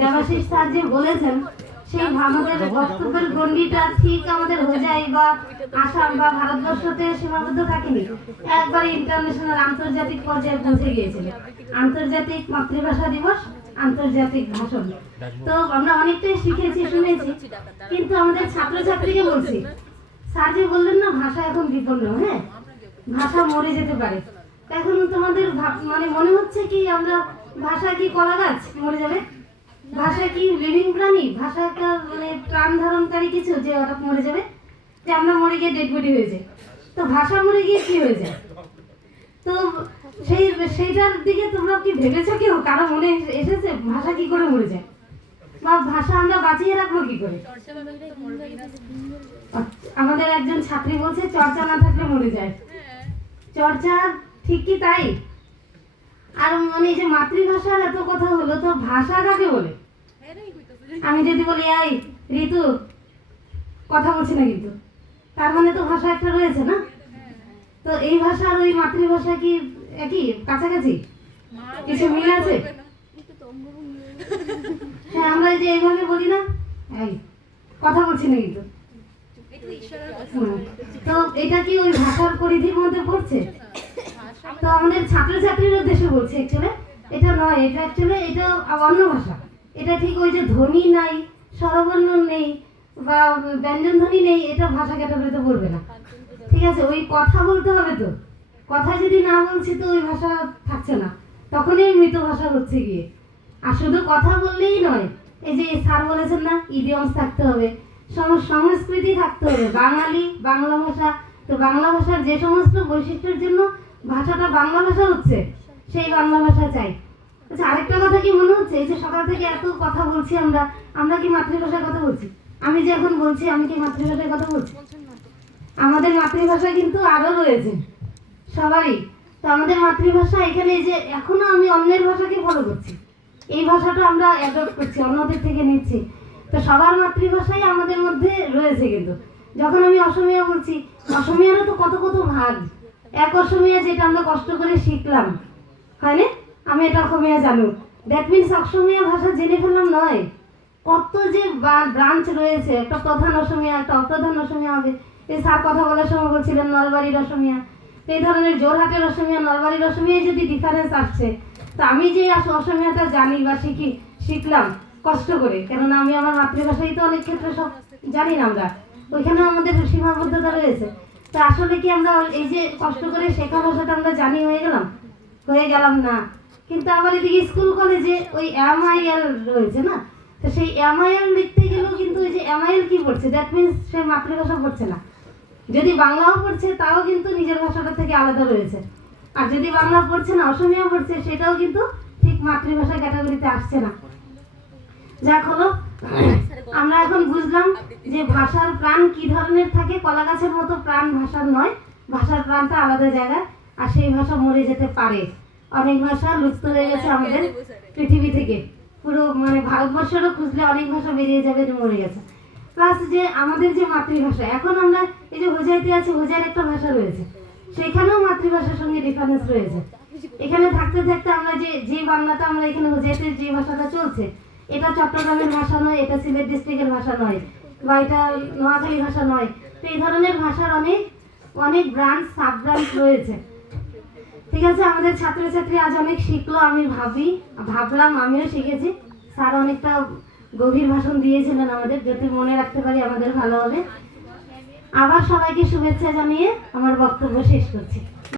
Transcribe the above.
Debashis sir যে বলেছেন, সেই আমাদের বক্তব্যের গণ্ডিটা ঠিক আমাদের হোজাই বা আসাম বা ভারতবর্ষতে সীমাবদ্ধ থাকেনি। একবার ইন্টারন্যাশনাল আন্তর্জাতিক পর্যায়ে পৌঁছে গিয়েছিল। আন্তর্জাতিক মাতৃভাষা দিবস, আন্তর্জাতিক ভাষণ। তো আমরা অনেকটাই শিখেছি, শুনেছি, কিন্তু আমাদের ছাত্রছাত্রীকে বলছি, স্যার যে বললেন না, ভাষা এখন বিপন্ন হ্যাঁ? ভাষা মরে যেতে পারে। এখন তোমাদের মানে মনে হচ্ছে কি আমরা ভাষা কি কলা গাছ? মরে যাবে? ভাষা কি লিভিং প্রাণী? ভাষা মানে প্রাণ ধারণকারী কিছু যে হঠাৎ মরে যাবে? যে আমরা মরে গিয়ে ডেড বডি হয়ে যায় তো ভাষা মরে গিয়ে কি হয়ে যায়? তো সেই সেইটার দিকে তোমরা কি ভেবেছো কেউ? কারও মনে এসেছে ভাষা কি করে মরে যায়? বা ভাষা আমরা বাঁচিয়ে রাখব কি করে? আমাদের একজন ছাত্রী বলছে চর্চা না থাকলে মরে যায়। চর্চা ঠিক কি তাই? আর মানে এই যে মাতৃভাষার এত কথা হলো, তো ভাষা কাকে বলে? আমি যদি বলি, এই, ঋতু, কথা বলছি না কিন্তু। তার মানে তো ভাষা একটা রয়েছে না? তো এই ভাষা আর ওই মাতৃভাষা কি একই, কাছাকাছি? কিছু মিল আছে? হ্যাঁ আমরা যে এইভাবে বলি না, এই, কথা বলছি না কিন্তু। তো এটা কি ওই ভাষার পরিধির মধ্যে পড়ছে? তো আমাদের ছাত্রছাত্রীর উদ্দেশ্যে বলছি অ্যাকচুয়ালি এটা নয়, এটা অ্যাকচুয়ালি এটা অন্য ভাষা। এটা ঠিক ওই যে ধ্বনি নাই, স্বরবর্ণ নেই, বা ব্যঞ্জন ধ্বনি নেই, এটা ভাষা ক্যাটাগরিতে পড়বে না। ঠিক আছে, ওই কথা বলতে হবে তো। কথা যদি না বলছি তো ওই ভাষা থাকছে না। তখনই মৃত ভাষা হচ্ছে গিয়ে। আর শুধু কথা বললেই নয়, এই যে স্যার বলেছেন না ইডিয়মস থাকতে হবে। সংস্কৃতি থাকতে হবে। বাঙালি বাংলা ভাষা, তো বাংলা ভাষার যে সমস্ত বৈশিষ্ট্যের জন্য ভাষাটা বাংলা ভাষা হচ্ছে, সেই বাংলা ভাষা চাই। আচ্ছা আরেকটা কথা কি মনে হচ্ছে? এই যে সকাল থেকে এত কথা বলছি আমরা আমরা কি মাতৃভাষায় কথা বলছি? আমি যে এখন বলছি, আমি কি মাতৃভাষায় কথা বলছি? আমাদের মাতৃভাষা কিন্তু আরও রয়েছে, সবারই। তো আমাদের মাতৃভাষা এখানে যে এখনও আমি অন্যের ভাষাকে ফলো করছি, এই ভাষাটা আমরা অ্যাডপ্ট করছি, অন্যদের থেকে নিচ্ছি। তো সবার মাতৃভাষাই আমাদের মধ্যে রয়েছে কিন্তু। যখন আমি অসমীয়া বলছি, অসমীয়ারও তো কত কত ভাগ। এক অসমীয়া যেটা আমরা কষ্ট করে শিখলাম, হয় না? আমি এটা অসমীয়া জানো। দ্যাট মিনস অসমীয়া ভাষা জেনে ফেললাম নয়। কত যে ব্রাঞ্চ রয়েছে, একটা প্রধান অসমীয়া, একটা অপ্রধান অসমীয়া হবে। এই স্যার কথা বলার সময় বলছিলেন, নলবাড়ির অসমীয়া। এই ধরনের জোরহাটের অসমীয়া, নলবাড়ির অসমীয়ায় যদি ডিফারেন্স আসছে, তো আমি যে অসমীয়াটা জানি বা শিখি, শিখলাম কষ্ট করে। কেননা আমি আমার মাতৃভাষাই তো অনেক ক্ষেত্রে সব জানি না আমরা। ওইখানেও আমাদের সীমাবদ্ধতা রয়েছে। তো আসলে কি আমরা এই যে কষ্ট করে শেখা ভাষাটা আমরা জানি হয়ে গেলাম? হয়ে গেলাম না। কিন্তু আবার এদিকে স্কুল কলেজে ওই এমআইএল রয়েছে না? তো সেই এমআইএল লিখতে গেলেও কিন্তু ওই যে এমআইএল কি পড়ছে? দ্যাট মিনস সে মাতৃভাষা পড়ছে না। যদি বাংলাও পড়ছে, তাও কিন্তু নিজের ভাষাটা থেকে আলাদা রয়েছে। আর যদি বাংলা পড়ছে না অসমীয়া পড়ছে, সেটাও কিন্তু ঠিক মাতৃভাষা ক্যাটাগরিতে আসছে না। যাক হলো। আমরা এখন বুঝলাম যে ভাষার প্রাণ কি ধরনের থাকে? কলা গাছের মতো প্রাণ ভাষার নয়। ভাষার প্রাণটা আলাদা জায়গায় আর সেই ভাষা মরে যেতে পারে। অনেক ভাষা লুপ্ত হয়ে গেছে আমাদের পৃথিবী থেকে। পুরো মানে ভারতবর্ষেরও খুঁজলে অনেক ভাষা বেরিয়ে যাবে যে মরে গেছে। প্লাস যে আমাদের যে মাতৃভাষা, এখন আমরা এই যে হোজাইতে আছে, হোজাইয়ের একটা ভাষা রয়েছে। সেখানেও মাতৃভাষার সঙ্গে ডিফারেন্স রয়েছে। এখানে থাকতে থাকতে আমরা যে যে বাংলাটা আমরা এখানে হোজাইতে যে ভাষাটা চলছে এটা চট্টগ্রামের ভাষা নয়, এটা সিলেট ডিস্ট্রিক্টের ভাষা নয়, বা এটা নোয়াখালী ভাষা নয়। তো এই ধরনের ভাষার অনেক অনেক ব্রাঞ্চ সাব ব্রাঞ্চ রয়েছে। ঠিক আছে, আমাদের ছাত্রছাত্রী আজ অনেক শিখলো, আমি ভাবি, ভাবলাম, আমিও শিখেছি। স্যার অনেকটা গভীর ভাষণ দিয়েছিলেন আমাদের, যদি মনে রাখতে পারি আমাদের ভালো হবে। আবার সবাইকে শুভেচ্ছা জানিয়ে আমার বক্তব্য শেষ করছি।